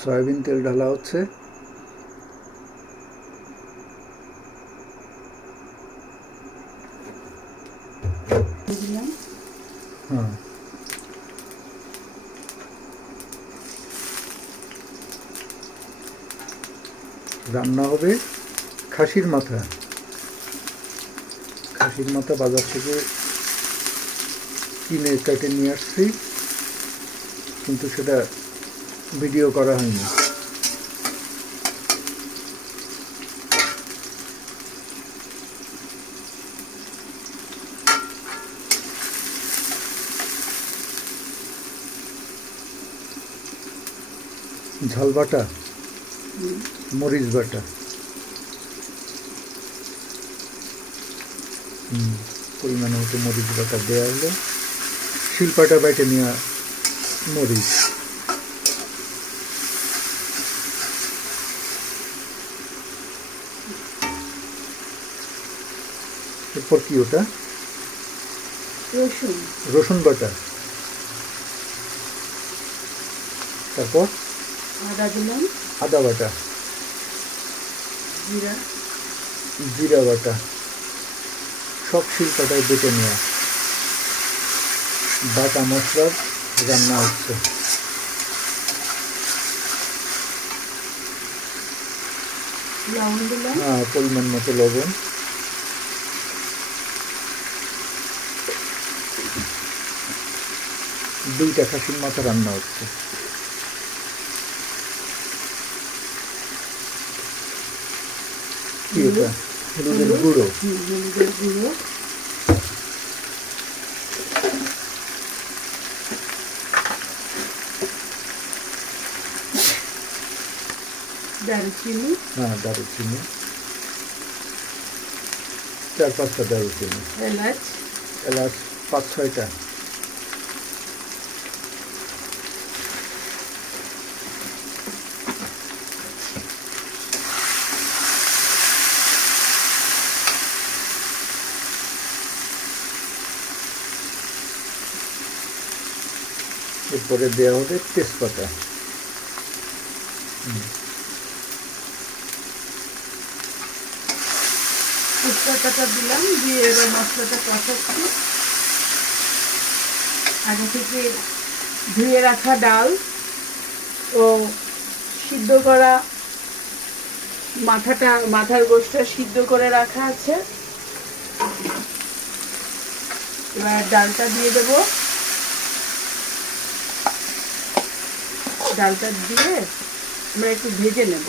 Soybean তেল ঢালা হচ্ছে। হ্যাঁ। রান্না হবে খাসির মাথা। খাসির মাথা বাজার থেকে কিনে কেটে নিয়ে আসছি, কিন্তু সেটা ভিডিও করা হয়নি। ঝাল বাটা, মরিচ বাটা। পরিমাণ মতো মরিচ বাটা দেওয়া হলো। শিলপাটা বাইটে নেওয়া মরিচ। এরপর কি ওটা? রসুন। রসুন বাটা। তারপর? আদা দিলাম আদা বাটা। জিরা। জিরা বাটা। সব শিলপাটায় বেটে নেওয়া বাটা মশলা রান্না হচ্ছে। হ্যাঁ, পরিমাণ মতো লবণ। দুইটা খাসির মাথা রান্না হচ্ছে। কি এটা? হলুদের গুঁড়ো? হলুদের গুঁড়ো। দারুচিনি। হ্যাঁ দারুচিনি। চার পাঁচটা দারুচিনি। এলাচ। এলাচ পাঁচ ছয়টা। এরপরে দেওয়া হবে তেজপাতা। তেজপাতাটা দিলাম, দিয়ে এবার মশলাটা কষাচ্ছি। আগে থেকে ধুয়ে রাখা ডাল ও সিদ্ধ করা মাথাটা, মাথার গোষ্ঠটা সিদ্ধ করে রাখা আছে। এবার ডালটা দিয়ে দেব। ডালটা দিয়ে আমরা একটু ভেজে নেব।